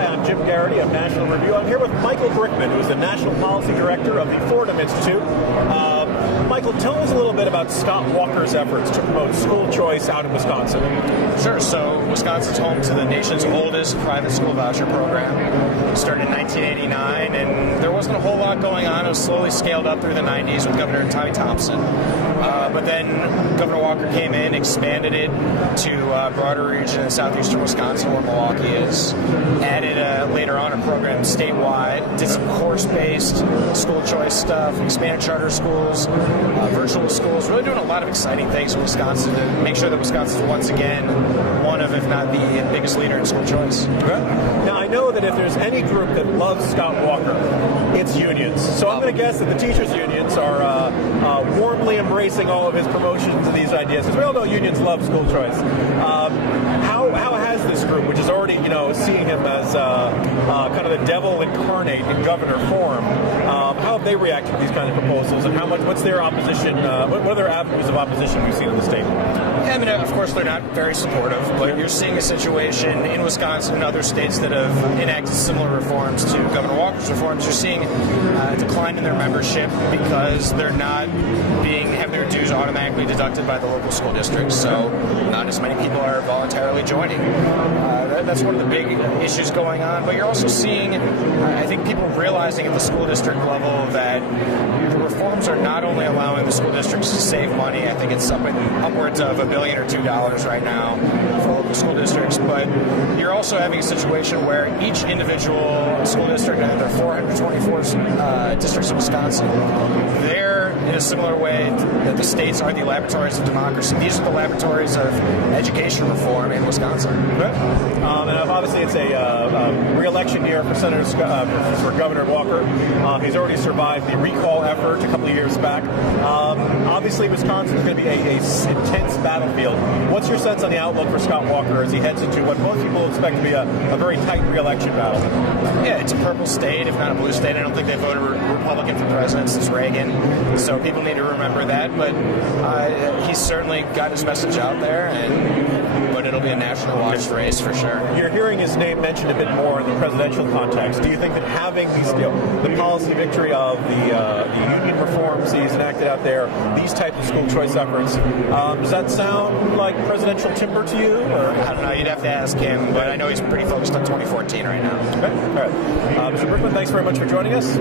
Hi, I'm Jim Geraghty of National Review. I'm here with Michael Brickman, who is the National Policy Director of the Fordham Institute. Michael, tell us a little bit about Scott Walker's efforts to promote school choice out in Wisconsin. Sure. So Wisconsin's home to the nation's oldest private school voucher program. It started in 1989, and there wasn't a whole lot going on. It was slowly scaled up through the 90s with Governor Tommy Thompson. But then Governor Walker came in, expanded it to a broader region in southeastern Wisconsin where Milwaukee is, added later on a program statewide, did some course-based school choice stuff, expanded charter schools, virtual schools, really doing a lot of exciting things in Wisconsin to make sure that Wisconsin is once again one of, if not the biggest leader in school choice. Okay. Now, I know that if there's any group that loves Scott Walker, it's unions. So I'm going to guess that the teachers' unions are warmly embracing all of his promotions and these ideas. Because we all know unions love school choice. How has this group, which is already, seeing him as kind of the devil incarnate in governor form, how have they reacted to these kind of proposals, and what's their opposition? What are their avenues of opposition we've seen in the state? Yeah, I mean, of course, they're not very supportive, but you're seeing a situation in Wisconsin and other states that have enacted similar reforms to Governor Walker's reforms. You're seeing a decline in their membership because they're not having their dues automatically deducted by the local school districts, so not as many people are voluntarily joining. That's one of the big issues going on, but you're also seeing, I think, people realizing at the school district level that the reforms are not only allowing the school districts to save money. I think it's something upwards of $1 billion or $2 right now for local school districts, but you're also having a situation where each individual school district, and there are 424 districts in Wisconsin, they're in a similar way that the states are the laboratories of democracy. These are the laboratories of education reform in Wisconsin. And obviously it's a re-election year for for Governor Walker. He's already survived the recall effort a couple of years back. Obviously Wisconsin is going to be a intense battlefield. What's your sense on the outlook for Scott Walker as he heads into what most people expect to be a very tight re-election battle? Yeah, it's a purple state, if not a blue state. I don't think they voted Republican for president since Reagan, so people need to remember that. But he's certainly got his message out there, but it'll be a national watched race for sure. You're hearing his name mentioned a bit more in the presidential context. Do you think that having these, the policy victory of the union reforms he's enacted out there, these types of school choice efforts, does that sound like presidential timber to you? Or? I don't know. You'd have to ask him, but I know he's pretty focused on 2014 right now. Okay. All right. Mr. Brickman, thanks very much for joining us.